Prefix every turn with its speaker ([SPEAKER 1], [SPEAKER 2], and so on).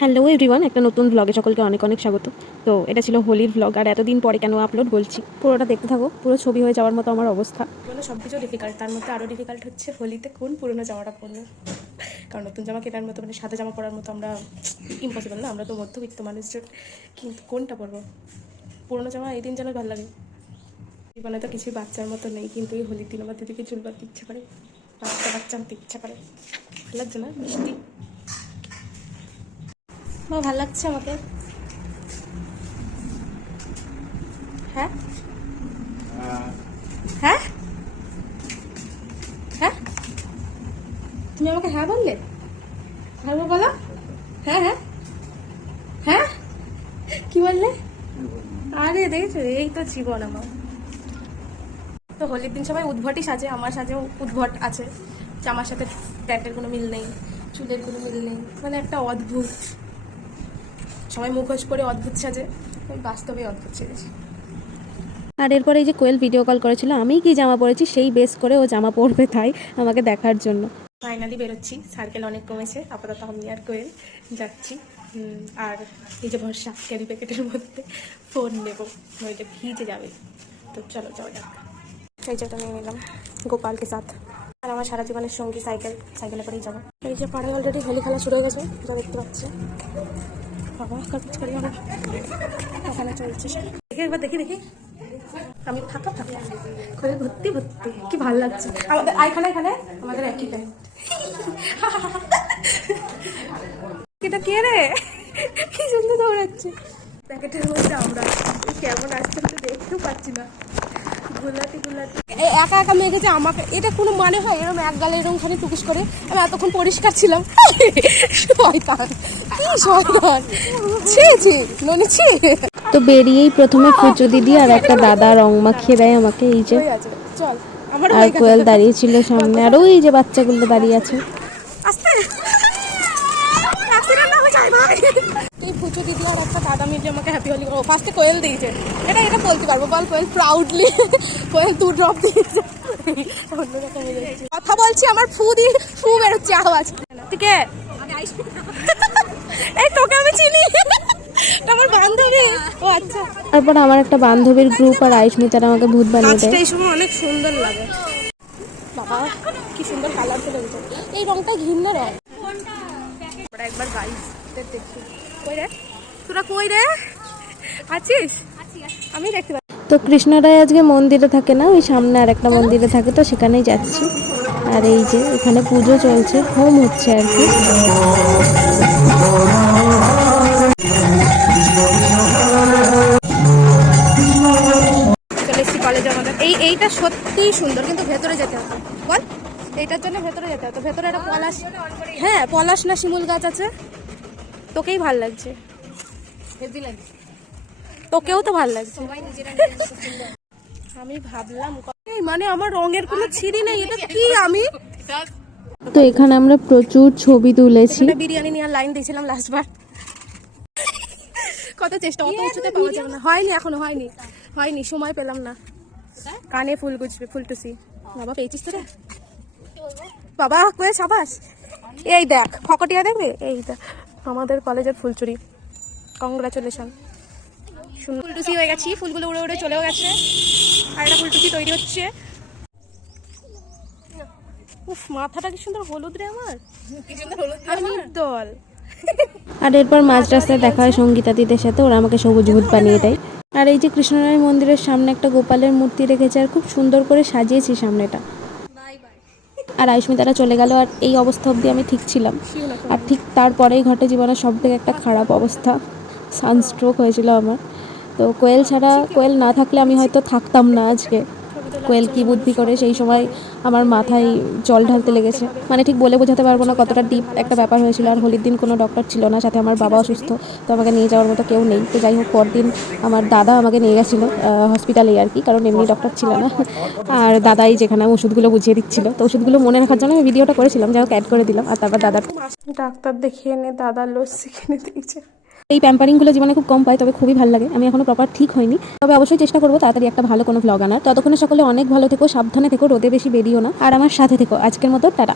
[SPEAKER 1] Hello everyone, একটা নতুন ভ্লগে সকলকে অনেক অনেক স্বাগত। তো এটা ছিল হোলির ব্লগ আর এতদিন পরে কেন আপলোড বলছি? পুরোটা দেখতে থাকো, পুরো ছবি হয়ে যাওয়ার মতো আমার অবস্থা।
[SPEAKER 2] মানে সব কিছু ডিফিকাল্ট তার মধ্যে আরও ডিফিকাল্ট হচ্ছে হোলিতে কোন পুরনো জামাটা পরবো? কারণ নতুন জামা কেনার মতো মানে সাদা জামা পরার মতো আমরা ইম্পসিবল না, আমরা তো মধ্যবিত্ত মানুষজন। কিন্তু কোনটা পরবো? পুরনো জামা এই দিন যেন ভালো লাগে। জীবনে তো কিছুই বাচ্চার মতো নেই, কিন্তু এই হোলির দিন আমার দিদিকে চুল বাঁধতে ইচ্ছে করে। বাচ্চা বাচ্চা আনতে ইচ্ছা করে। ভালো লাগছে না? মিষ্টি? মা, ভালো লাগছে আমাকে? হ্যাঁ? হ্যাঁ? হ্যাঁ? তুমি আমাকে হ্যাঁ বললে? হ্যাঁ বলো। হ্যাঁ হ্যাঁ। হ্যাঁ? কি বললে? আরে, দেখেছ? এই তো জীবন আমার। তো হোলির দিন সবাই উদ্ভটই সাজে, আমার সাজেও উদ্ভট আছে। জামার সাথে প্যান্টের কোনো মিল নেই, চুলের কোনো মিল নেই। মানে একটা অদ্ভুত। সবাই মুখোশ করে অদ্ভুত সাজে। বাস্তবে অদ্ভুত সেজেছি।
[SPEAKER 1] আর এরপরে এই যে কোয়েল ভিডিও কল করেছিল আমি কি জামা পরেছি সেই বেস করে ও জামা পরবে তাই আমাকে দেখার জন্য।
[SPEAKER 2] ফাইনালি বেরোচ্ছি সার্কেল অনেক কমেছে আপাতত আমি আর কোয়েল যাচ্ছি। আর এই যে ভরসা ক্যারি প্যাকেটের মধ্যে ফোন নেব নইলে ভিজে যাবে। তো চলো যাওয়া যাক। এই যে নিয়ে নিলাম গোপালকে সাথ। আর আমার সারা জীবনের সঙ্গী সাইকেল সাইকেলে করেই যাব। এই যে পাড়ায় অলরেডি হোলি খেলা শুরু হয়ে গেছে যা দেখতে পাচ্ছি। চলছে একবার, দেখি দেখি। আমি করে ভর্তি ভর্তি। কি ভালো লাগছে। আমাদের এখানে আমাদের একই কে রে? সুন্দর দৌড়াচ্ছে। প্যাকেটের মধ্যে আমরা কেমন আসছে দেখতেও পাচ্ছি না। একা একা মেঘেছে আমাকে এটা কোনো মানে হয়? এরকম এক গালে এরকম খানি টুকুস করে। আমি এতক্ষণ পরিষ্কার ছিলাম। শয়তান। কি শয়তান? ছি ছি ননি ছি।
[SPEAKER 1] তো বেরিয়েই প্রথমে ফুচু দিদি আর একটা দাদা রং মাখিয়ে দেয় আমাকে এই যে।
[SPEAKER 2] চল আমার
[SPEAKER 1] আর কোয়েল দাঁড়িয়ে ছিল সামনে। আর ওই যে বাচ্চাগুলো দাঁড়িয়ে আছে
[SPEAKER 2] আস্তে অ্যাক্সিডেন্ট না হয়ে যায় ভাই এই পুজো দিদি আর একটা দাদা মিলে আমাকে হ্যাপি হোলি ও ফার্স্টে কোয়েল দিয়েছে। এটা এটা বলতে পারব। বল কোয়েল প্রাউডলি কোয়েল দু ড্রপ দিয়েছে। অন্য রকম কথা বলছি আমার ফু দিয়ে ফু বেরোচ্ছে আওয়াজ। ঠিক এই তোকে আমি চিনি। আমার বান্ধবী। ও আচ্ছা।
[SPEAKER 1] তারপর আমার একটা বান্ধবীর গ্রুপ আর আয়ুষ্মিতারা আমাকে ভূত বানিয়ে দেয়।
[SPEAKER 2] এই সময় অনেক সুন্দর লাগে। বাবা কি সুন্দর কালার চলে গেছে এই রংটা ঘিন্ন রং। একবার গাইস দেখি। রে? তোরা কই রে? আছিস? আমি দেখতে
[SPEAKER 1] তো কৃষ্ণরায় আজকে মন্দিরে থাকে না ওই সামনে আর একটা মন্দিরে থাকে তো সেখানেই যাচ্ছি। আর এই যে এখানে পুজো চলছে হোম হচ্ছে আর কি।
[SPEAKER 2] এই এইটা সত্যিই সুন্দর কিন্তু ভেতরে যেতে হতো বল এইটার জন্য ভেতরে যেতে হতো ভেতরে একটা পলাশ হ্যাঁ পলাশ না শিমুল গাছ আছে। তোকেই ভালো লাগছে। তোকেও তো ভালো লাগছে। আমি ভাবলাম এই মানে আমার রঙের কোনো ছিঁড়ি নেই এটা কি আমি?
[SPEAKER 1] তো এখানে আমরা প্রচুর ছবি তুলেছি।
[SPEAKER 2] বিরিয়ানি নেওয়ার লাইন দিয়েছিলাম লাস্টবার কত চেষ্টা অত উঁচুতে পাওয়া যাবে না। হয়নি এখনও হয়নি। হয়নি সময় পেলাম না। কানে ফুল গুছবে ফুলটুসি বাবা পেয়েছিস তো রে বাবা কয়ে সাবাস এই দেখ ফকটিয়া দেখবে? এই দেখ আমাদের কলেজের ফুলচুরি। কংগ্রাচুলেশন ফুলটুসি হয়ে গেছি ফুলগুলো উড়ে উড়ে চলেও গেছে। আর একটা ফুলটুসি তৈরি হচ্ছে। উফ মাথাটা কি সুন্দর হলুদ রে আমার। আমি দল।
[SPEAKER 1] আর এরপর মাঝ রাস্তায় দেখা হয় সঙ্গীতাদিদের সাথে ওরা আমাকে সবুজ ভূত বানিয়ে দেয়। আর এই যে কৃষ্ণনারায়ণ মন্দিরের সামনে একটা গোপালের মূর্তি রেখেছে আর খুব সুন্দর করে সাজিয়েছি সামনেটা। আর আয়ুষ্মিতারা চলে গেল আর এই অবস্থা অবধি আমি ঠিক ছিলাম। আর ঠিক তারপরেই ঘটে জীবনের সব থেকে একটা খারাপ অবস্থা। সানস্ট্রোক হয়েছিল আমার। তো কোয়েল ছাড়া কোয়েল না থাকলে আমি হয়তো থাকতাম না আজকে। কোয়েল কি বুদ্ধি করে সেই সময় আমার মাথায় জল ঢালতে লেগেছে। মানে ঠিক বলে বোঝাতে পারব না কতটা ডিপ একটা ব্যাপার হয়েছিল। আর হোলির দিন কোনো ডক্টর ছিল না, সাথে আমার বাবা অসুস্থ তো আমাকে নিয়ে যাওয়ার মতো কেউ নেই। তো যাই হোক, পরদিন আমার দাদা আমাকে নিয়ে গেছিল হসপিটালেই আর কি, কারণ এমনি ডক্টর ছিল না। আর দাদাই যেখানে ওষুধগুলো বুঝিয়ে দিচ্ছিল। তো ওষুধগুলো মনে রাখার জন্য আমি ভিডিওটা করেছিলাম, যাই হোক অ্যাড করে দিলাম। আর তারপর দাদার
[SPEAKER 2] ডাক্তার দেখিয়ে এনে দাদা লস্যি কিনে দিয়েছে
[SPEAKER 1] এই প্যাম্পারিংগুলো জীবনে খুব কম পাই, তবে খুবই ভালো লাগে। আমি এখনও প্রপার ঠিক হয়নি তবে অবশ্যই চেষ্টা করব তাড়াতাড়ি একটা ভালো কোনো ভ্লগ আনার। ততক্ষণে সকলে অনেক ভালো থেকো, সাবধানে থেকো, রোদে বেশি বেরিও না। আর আমার সাথে থেকো। আজকের মতো, টাটা।